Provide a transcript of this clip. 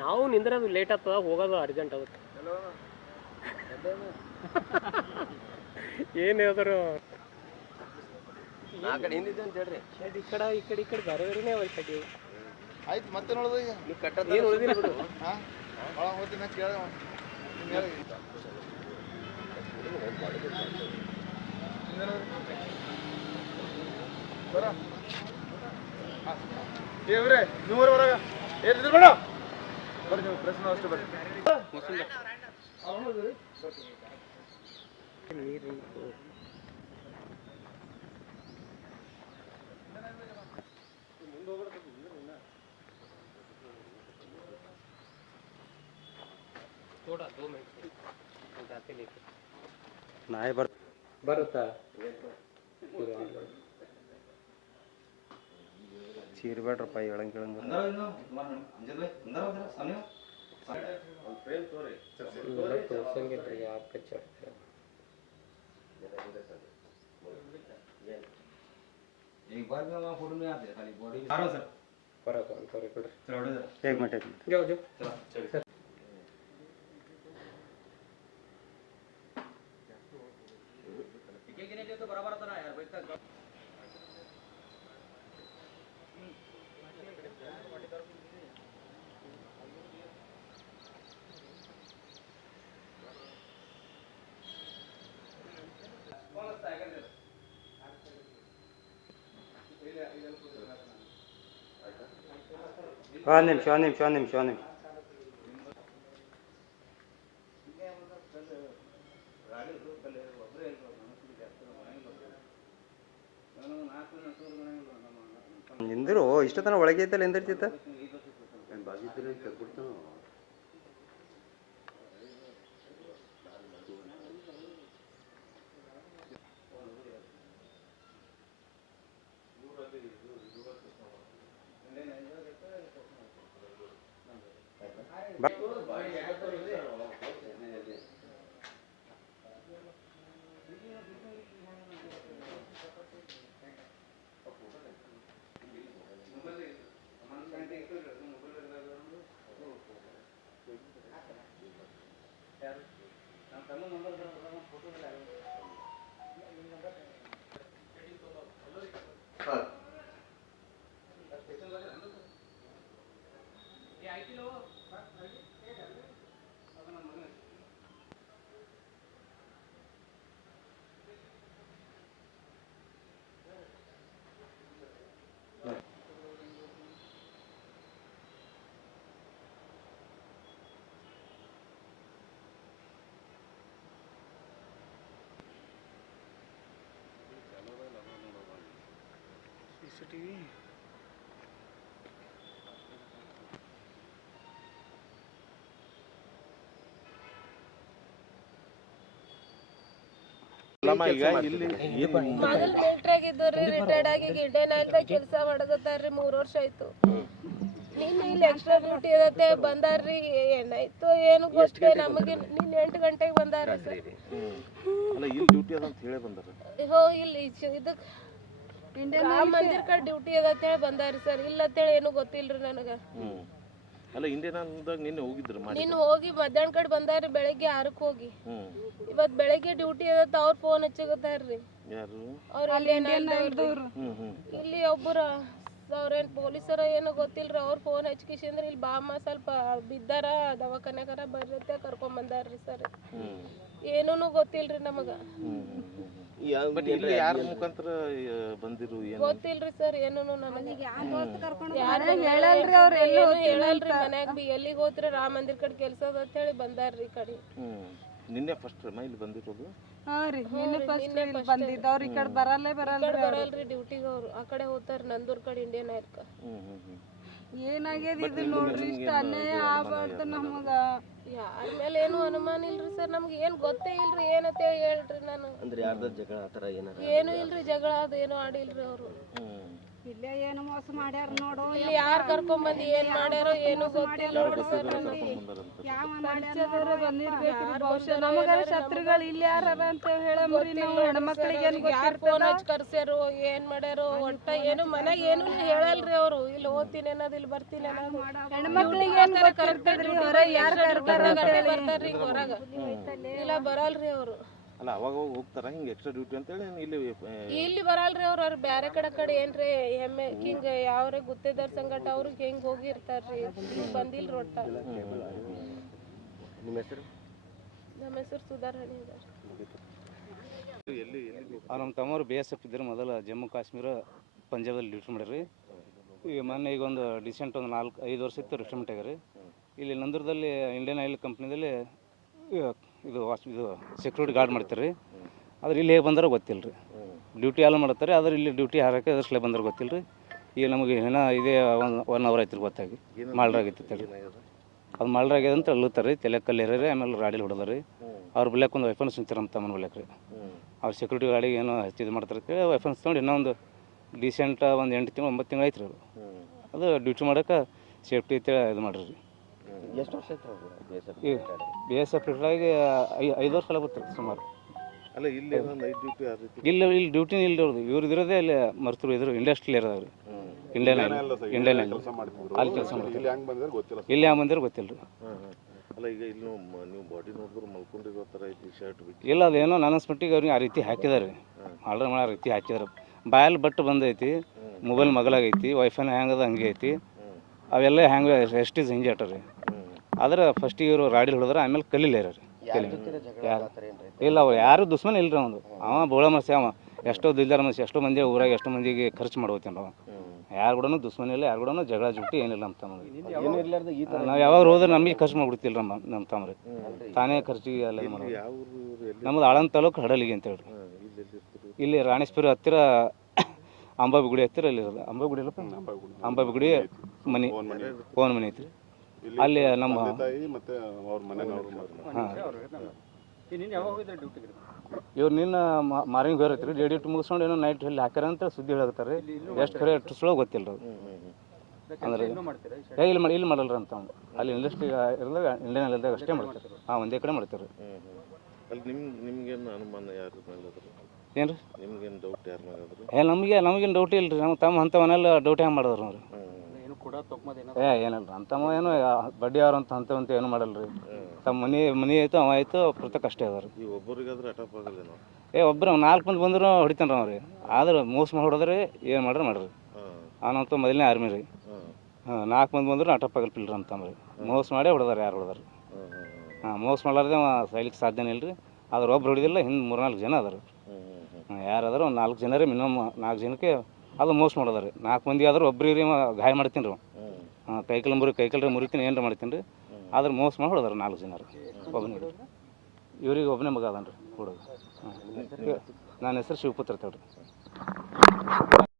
ನಾವು ನಿಂದ್ರದು ಲೇಟ್ ಆಗ್ತದ, ಹೋಗೋದು ಅರ್ಜೆಂಟ್ ಆಗುತ್ತೆ. ಏನು ಹೇಳಿದ್ರು ಆ ಕಡೆ ಹಿಂದಿದ್ದೆ ಅಂತ ಹೇಳ್ರಿ. ಶೆಡ್ ಈ ಕಡೆ ಬೇರೆ ಬೇರೆನೇ ಅವ ಶೆಡ್. ಆಯ್ತು ಮತ್ತೆ ನೋಡೋದು ಈಗ ನೀವು ಕಟ್ಟೋದು ಏನು ಉಳಿದಿಲ್ಲ ಬಿಡು. ಹಾಂ ಭಾಳ ಹೋಗ್ತೀನಿ ಕೇಳ ಬರ ದೇವ್ರೆ ನೀವ್ರ ಹೊರಗ ಏನಿದ್ರು ಬೇಡ ಬರ್ರಿ ನೀವು ಪ್ರಶ್ನೆ ಅಷ್ಟೇ ಬರ್ರಿ. थोड़ा 2 मिनट जाते लेके ನಾಯಿ ಬರುತ್ತಾ ಚೀರ್ಬೇಡ್ರಪ್ಪ ಹೇಳಂಗೆ ತೋರ್ಸಂಗಿಲ್ರಿ ಯಾಕೆ ಚರ್ಚೆ एक बार भी वहाँ फोटो नहीं आते खाली बॉडी आ रहा सर फरक है थोड़े थोड़े चलो एक मिनट जाओ चलो चलिए एक गिने तो बराबर होता ना यार भाई तक ನಿಮಿಷ ನಿಂದಿರು ಇಷ್ಟತನ ಒಳಗೆ ಐತಲ್ಲ ಎಂದಿರ್ತಿತ್ತ टीवी ಮೊದಲು ಮಿಲಿಟರಿಯಾಗಿದ್ದವ್ರಿ, ರಿಟೈರ್ಡ್ ಆಗಿ ಇಂಡಿಯನ್ ಆಯಿಲ್ದಾಗ ಕೆಲಸ ಮಾಡಕತ್ತಾರ್ರಿ. 3 ವರ್ಷ ಆಯ್ತು. ನಿನ್ನೆ ಇಲ್ಲಿ ಎಕ್ಸ್ಟ್ರಾ ಡ್ಯೂಟಿ ಇರತ್ತೆ ಬಂದಾರ್ರಿ. ಏನಾಯ್ತು ಏನು ಗೊತ್ತೇ ನಮಗೆ. ನಿನ್ನೆ 8 ಗಂಟೆಗೆ ಬಂದಾರ್ರಿ ಸರ್. ಹೋ ಇಲ್ಲಿ ಇದಕ್ಕೆ ರಾಮ ಮಂದಿರ ಕಡೆ ಡ್ಯೂಟಿ ಅದ ಬಂದಾರಿ ಸರ್. ಇಲ್ಲ ಅಂತೇಳಿ ಏನು ಗೊತ್ತಿಲ್ರಿ ನನಗೆ. ಅಲ್ಲ ಇಂಡಿಯನ್ ಆದಾಗ ನಿನ್ನೆ ಹೋಗಿದ್ರು ನಿನ್ನ ಹೋಗಿ ಮಧ್ಯಾಹ್ನ ಕಡೆ ಬಂದಾರಿ, ಬೆಳಗ್ಗೆ 6ಕ್ಕೆ ಹೋಗಿ. ಇವತ್ತು ಬೆಳಗ್ಗೆ ಡ್ಯೂಟಿ ಅದತ್ತ ಅವ್ರ ಫೋನ್ ಹಚ್ಚಗತ್ತಾರ್ರಿ. ಯಾರು ಅವ್ರು ಇಲ್ಲಿ ಒಬ್ಬರು ಅವ್ರೇನು ಪೊಲೀಸರ ಏನೋ ಗೊತ್ತಿಲ್ರಿ. ಅವ್ರು ಫೋನ್ ಹಚ್ಕಿಸಿಂದ್ರೆ ಇಲ್ಲಿ ಬಾಮ್ಮ ಸ್ವಲ್ಪ ಬಿದ್ದಾರ ದವಾಖಾನೆಗಾರ ಬರ್ರತ್ತೆ ಕರ್ಕೊಂಬಂದಾರ್ರಿ ಸರ್. ಏನೂ ಗೊತ್ತಿಲ್ರಿ ನಮಗೆ. ಬಟ್ ಇಲ್ಲಿ ಯಾರ ಮುಖಾಂತರ ಬಂದಿರು ಏನು ಗೊತ್ತಿಲ್ರಿ ಸರ್ ಏನೂ ನಮಗೆ. ಯಾರು ಹೇಳಲ್ರಿ ಅವ್ರು ಎಲ್ಲೂ ಹೇಳಲ್ರಿ. ಮನ್ಯಾಗ ಬಿ ಎಲ್ಲಿಗೆ ಹೋತ್ರಿ ರಾಮ ಮಂದಿರ ಕಡೆ ಕೆಲಸ ಅದ ಅಂತ ಹೇಳಿ ಬಂದಾರ್ರಿ ಈ ಕಡೆ. ನಿನ್ನೆ ಫಸ್ಟ್ ಇಲ್ಲಿ ಬಂದಿರೋದು? ಹಾ ರೀ ನಿನ್ನೆ ಫಸ್ಟ್ ಬಂದಿದ್ದು. ಅವ್ರು ಈ ಕಡೆ ಬರಲ್ರಿ ಡ್ಯೂಟಿಗೆ. ಅವ್ರು ಆ ಕಡೆ ಹೋಗ್ತಾರ ನಂದೂರ್ ಕಡೆ ಇಂಡಿಯನ್ ಆಯಿಲ್ಕ. ಏನಾಗ್ಯದ ಇದು ನೋಡ್ರಿ, ಇಷ್ಟ ಅನ್ಯಾಯ ಆಗ್ಬಾರ್ದು ನಮಗ. ಯಾರ ಮೇಲೆ ಏನು ಅನುಮಾನ ಇಲ್ರಿ ಸರ್. ನಮ್ಗೆ ಏನು ಗೊತ್ತೇ ಇಲ್ರಿ ಏನಂತ ಹೇಳ್ರಿ. ನಾನು ಅಂದ್ರೆ ಯಾರ್ದ ಜಗಳ ಆ ಥರ ಏನಾರ ಏನು ಇಲ್ರಿ, ಜಗಳ ಅದು ಏನೂ ಆಡಿಲ್ರಿ ಅವರು. ಇಲ್ಲೇ ಏನು ಮೋಸ ಮಾಡ್ಯಾರ ನೋಡು. ಇಲ್ಲಿ ಯಾರು ಕರ್ಕೊಂಬಂದು ಏನ್ ಮಾಡ್ಯಾರೋ ಏನೂ ಗೊತ್ತಿಲ್ಲ ನೋಡ್ರಿ ಸರ್. ಯಾವ ಮಾಡ್ಯಾರ ಬಂದಿರ್ಬೇಕ್ರಿ. ಬಹುಶಃ ನಮಗಾರ ಶತ್ರುಗಳು ಇಲ್ಲಿ ಯಾರ ಅಂತ ಹೇಳಮ್ರಿ. ನಾವು ಹೆಣ್ಮಕ್ಳಿಗೆ ಏನು ಯಾರು ಫೋನ್ ಹಚ್ಚಿ ಕರ್ಸ್ಯಾರೋ ಏನ್ ಮಾಡ್ಯಾರೋ ಒಟ್ಟ ಏನು ಮನೆಗೆ ಏನು ಹೇಳಲ್ರಿ ಅವರು. ಇಲ್ಲಿ ಹೋಗ್ತೀನಿ ಅನ್ನೋದು ಇಲ್ಲಿ ಬರ್ತೀನಿ ಅನ್ನೋದು. ಹೆಣ್ಮಕ್ಳಿಗೆ ಏನು ಗೊತ್ತಿರ್ತದ್ರಿ ಹೊರಗೆ ಯಾರು ಬರ್ತಾರ್ರಿ ಹೊರಗ. ಇಲ್ಲ ಬರಲ್ರಿ ಅವರು. ಅಲ್ಲ ಅವಾಗ ಹೋಗ್ತಾರ ಹಿಂಗೆ ಎಕ್ಸ್ಟ್ರಾ ಡ್ಯೂಟಿ ಅಂತೇಳಿ ಇಲ್ಲಿ ಬರಲ್ರಿ ಅವ್ರು. ಅವ್ರು ಬೇರೆ ಕಡೆ ಏನ್ರಿ ಎಮ್ಮೆ ಹಿಂಗ ಯಾವ್ರೆ ಗುತ್ತೇದಾರ ಸಂಗಟ ಅವ್ರಿಗೆ ಹೆಂಗ್ ಹೋಗಿರ್ತಾರ್ರಿ. ಬಂದಿಲ್ರಿ ಒಟ್ಟ. ನಿಮ್ಮ ಹೆಸರು? ನಮ್ಮ ಹೆಸರು ಸುಧಾರಣೆ ಅದಾರ. ನಮ್ಮ ತಮ್ಮವ್ರು BSF ಇದ್ರು ಮೊದಲು ಜಮ್ಮು ಕಾಶ್ಮೀರ ಪಂಜಾಬಲ್ಲಿ ಡ್ಯೂಟಿ ಮಾಡ್ಯಾರ. ಈಗ ಮೊನ್ನೆ ಈಗ ಒಂದು ಡಿಸೆಂಟ್ ಒಂದು 4-5 ವರ್ಷ ಇತ್ತು ರಿಟೈರ್ಮೆಂಟ್ ಆಗ್ಯಾರ. ಇಲ್ಲಿ ನಂದೂರದಲ್ಲಿ ಇಂಡಿಯನ್ ಆಯಿಲ್ ಕಂಪ್ನಿದಲ್ಲಿ ಇದು ಸೆಕ್ಯೂರಿಟಿ ಗಾರ್ಡ್ ಮಾಡ್ತಾರೆ ರೀ. ಆದ್ರೆ ಇಲ್ಲಿ ಹೇಗೆ ಬಂದಾರೋ ಗೊತ್ತಿಲ್ಲ ರೀ. ಡ್ಯೂಟಿ ಎಲ್ಲ ಮಾಡ್ತಾರೆ, ಆದ್ರೆ ಇಲ್ಲಿ ಡ್ಯೂಟಿ ಹಾರಕ್ಕೆ ಅದರ್ಸ್ಲೇ ಬಂದ್ರೆ ಗೊತ್ತಿಲ್ಲ ರೀ. ಈಗ ನಮಗೆ ಏನೋ ಇದೇ 1 ಅವರ್ ಆಯ್ತು ಗೊತ್ತಾಗಿ ಮಾಲ್ರಾಗೈತಿ ಹೇಳಿ. ಅದು ಮಾಲ್ರಾಗ್ಯದ ಅಂತ ಅಳ್ಳುತ್ತಾರೆ ರೀ. ತಲೆ ಕಲ್ಲಿರಿ, ಆಮೇಲೆ ರಾಡಿಲಿ ಹೊಡೆದ ರೀ. ಅವ್ರ ಬಲ್ಯಾಕ ಒಂದು ವೈಫನ್ಸ್ ನಿಂತಾರೆ ನಮ್ಮ ತಮ್ಮನ ಬಲ್ಯಾಕ ರೀ. ಅವ್ರು ಸೆಕ್ಯೂರಿಟಿ ಗಾಡಿಗೆ ಏನೋ ಇದು ಮಾಡ್ತಾರೆ ಅಂತೇಳಿ ವೈಫನ್ಸ್ ತೊಗೊಂಡು ಇನ್ನೊಂದು ಡೀಸೆಂಟ್ ಒಂದು 8 ತಿಂಗಳು 9 ತಿಂಗಳು ಆಯ್ತು ರೀ. ಅದು ಡ್ಯೂಟಿ ಮಾಡೋಕೆ ಸೇಫ್ಟಿ ಅಂತೇಳಿ ಇದು ಮಾಡ್ರಿ ರೀ. ಎಷ್ಟು ವರ್ಷ ಆಯ್ತು BSF ಆಗಿ 5 ವರ್ಷ ಎಲ್ಲ ಬರ್ತಾರೆ ಸುಮಾರು. ಅಲ್ಲ ಇಲ್ಲಿ ಡ್ಯೂಟಿ ಇಲ್ಲಿ ಡ್ಯೂಟಿನ ಇಲ್ಲಿ ಇರೋದು. ಇವ್ರು ಇರೋದೇ ಇಲ್ಲಿ ಮರ್ತೂರು ಇದ್ರು ಇಂಡಸ್ಟ್ರಿಯಲ್ಲಿ ಇರೋದು ರೀ. ಇಂಡಿಯನ್ ಆಯಿಲ್ ಅಲ್ಲಿ ಕೆಲಸ ಮಾಡ್ತಾರೆ. ಇಲ್ಲಿ ಯಾವ ಬಂದಿರೋ ಗೊತ್ತಿಲ್ಲ ರೀ. ಅಲ್ಲ ಈಗ ಇಲ್ಲಿ ನೀವು ಬಾಡಿ ನೋಡಿದ್ರು ಮಲ್ಕೊಂಡಿರೋ ಥರ ಐತಿ ಶರ್ಟ್ ಇಲ್ಲ ಅದೇನೋ ನನ್ನ ಮಟ್ಟಿಗೆ ಅವ್ರಿಗೆ ಆ ರೀತಿ ಹಾಕಿದಾರೆ. ಆರ್ಡರ್ ಮಾಡೋ ರೀತಿ ಹಾಕಿದಾರೆ. ಬಾಯಲ್ಲಿ ಬಟ್ಟು ಬಂದೈತಿ, ಮೊಬೈಲ್ ಮಗಲಾಗೈತಿ, ವೈಫೈನ ಹ್ಯಾಂಗದ ಹಂಗೆ ಐತಿ. ಅವೆಲ್ಲ ಹ್ಯಾಂಗೆ ಎಸ್ಟೀಸ್ ಹಿಂಗೆ ಅಟ್ಟ ರೀ. ಆದ್ರೆ ಫಸ್ಟಿಗೆ ಇವರು ರಾಡಿಲಿ ಹೊಡೆದ್ರೆ ಆಮೇಲೆ ಕಲ್ಲಿಲ್ಲ ರೀ. ಇಲ್ಲ ಅವ್ರು ಯಾರು ದುಶ್ಮನ್ ಇಲ್ರಿ. ಅವನು ಅವ ಬೋಳ ಮನಸ್ಸೆ. ಅವ ಎಷ್ಟೋ ದಿಲ್ದಾರ ಮನಸ್ಸು. ಎಷ್ಟೋ ಮಂದಿ ಊರಾಗ ಎಷ್ಟೋ ಮಂದಿಗೆ ಖರ್ಚು ಮಾಡೋತೇನೆ ಅವ. ಯಾರು ಕೂಡ ದುಶ್ಮನ್ ಇಲ್ಲ, ಯಾರು ಕೂಡ ಜಗಳ ಜುಟ್ಟಿ ಏನಿಲ್ಲ ನಮ್ಮ ತಮ್ಮ. ನಾವು ಯಾವಾಗ ಹೋದ್ರೆ ನಮಗೆ ಖರ್ಚು ಮಾಡ್ಬಿಡ್ತಿಲ್ಲ ನಮ್ಮ ತಮ್ಮರಿ. ತಾನೇ ಖರ್ಚಿಗೆ ಎಲ್ಲ ಮಾಡೋದು. ನಮ್ಮದು ಆಳಂದ ತಾಲೂಕು ಹಡಲಿಗೆ ಅಂತೇಳಿ. ಇಲ್ಲಿ ರಾಣೇಶ್ವರ ಹತ್ತಿರ ಅಂಬಾಬಿ ಗುಡಿ ಹತ್ತಿರ ಅಲ್ಲಿ ಇರೋದು. ಅಂಬಾಬಿ ಗುಡಿ ಇಲ್ಲಪ್ಪ, ಅಂಬಾಬಿ ಗುಡಿ ಮನೆ ಫೋನ್ ಮನೆ ಐತ್ರಿ. ಅಲ್ಲಿ ನಮ್ಮ ಇವ್ರು ನಿನ್ನ ಮಾರ್ನಿಂಗ್ ಹೋಗಿರ್ತೀರಿ. ಡ್ಯೂಟಿ ಮುಗಿಸ್ಕೊಂಡು ಏನೋ ನೈಟ್ ಇಲ್ಲಿ ಹಾಕ್ಯಾರ ಅಂತ ಸುದ್ದಿ ಹೇಳತ್ತಾರೆ. ಎಷ್ಟು ಖರೆ ಎಷ್ಟು ಸುಳೋ ಗೊತ್ತಿಲ್ಲ ರೀ. ಅಂದ್ರೆ ಇಲ್ಲಿ ಮಾಡಲ್ರಿ ಅಂತ ಅವ್ನು. ಅಲ್ಲಿ ಇಂಡಸ್ಟ್ರಿ ಇರೋದಾಗ ಇಂಡಿಯನ್ ಆಯಿಲ್ದಾಗ ಅಷ್ಟೇ ಮಾಡ್ತಾರೆ. ಒಂದೇ ಕಡೆ ಮಾಡ್ತಾರೆ. ಅಲ್ಲಿ ನಿಮ್ಗೇನು ಅನುಮಾನ ಯಾರು ಏನು ರೀ? ನಿಮ್ಗೇನು ಡೌಟ್ ಯಾರು ಮಾಡಿದ್ರು? ನಮಗೇನು ಡೌಟ್ ಇಲ್ಲ ರೀ. ನಮ್ಮ ತಮ್ಮ ಅಂಥವನ್ನೆಲ್ಲ ಡೌಟ್ ಹೆಂಗೆ ಮಾಡಿದ್ರು ಅವ್ರು? ಏನಲ್ಲ ಅಂಥವ ಏನು ಬಡ್ಡಿ ಅವ್ರು ಅಂಥವಂತ ಏನು ಮಾಡಲ್ರಿ. ತಮ್ಮ ಮನೆ ಆಯ್ತು ಅವ ಆಯ್ತು ಪ್ರತ್ಯೇಕ ಅಷ್ಟೇ ಅದಾರ. ಈ ಒಬ್ಬರಿಗಾದ್ರೆ ಅಟಪ್ ಆಗಲ್ಲೇನೋ? ಒಬ್ಬರು 4 ಮಂದಿ ಬಂದ್ರು ಹೊಡಿತಾನೆ ಅವ್ರಿ. ಆದ್ರೆ ಮೋಸ ಮಾಡಿ ಹೊಡೆದ್ರಿ ಏನು ಮಾಡ್ರಿ. ಅವನಂತೂ ಮೊದಲನೇ ಆರ್ಮಿ ರೀ. 4 ಮಂದಿ ಬಂದ್ರು ಅಟಪ್ ಆಗಲ್ಪಿಲ್ರಿ ಅಂತಂದ್ರಿ. ಮೋಸ ಮಾಡಿ ಹೊಡೆದಾರ. ಯಾರು ಹೊಡೆದಾರ? ಮೋಸ ಮಾಡ್ಲಾರ್ದೆ ಸೈಲಿಕ್ಕೆ ಸಾಧ್ಯನೇ ಇಲ್ಲ ರೀ. ಆದ್ರೆ ಒಬ್ರು ಹೊಡಿದಿಲ್ಲ. ಹಿಂದೆ 3-4 ಜನ ಅದಾರ. ಯಾರಾದ್ರೂ ಒಂದು 4 ಜನರೇ ಮಿನಿಮಮ್. 4 ಜನಕ್ಕೆ ಅದು ಮೋಸ ಮಾಡೋದಾರೆ. 4 ಮಂದಿ ಆದ್ರೆ ಒಬ್ರಿಗೆ ಗಾಯ ಮಾಡ್ತೀನಿ ರೀ. ಕೈಕಲ್ರಿ ಮುರಿತೀನಿ ಏನಾರ ಮಾಡ್ತೀನಿ ರೀ. ಆದ್ರೆ ಮೋಸ ಮಾಡಿ ಹೊಡೆದಾರೆ 4 ಜನರು. ಒಬ್ಬನಿಗೆ ಇವ್ರಿಗೆ ಒಬ್ಬನೇ ಮಗ ಅದಾನ ರೀ ಹುಡುಗ. ನನ್ನ ಹೆಸರು ಶಿವಪುತ್ರ ತೇಳ್ರಿ.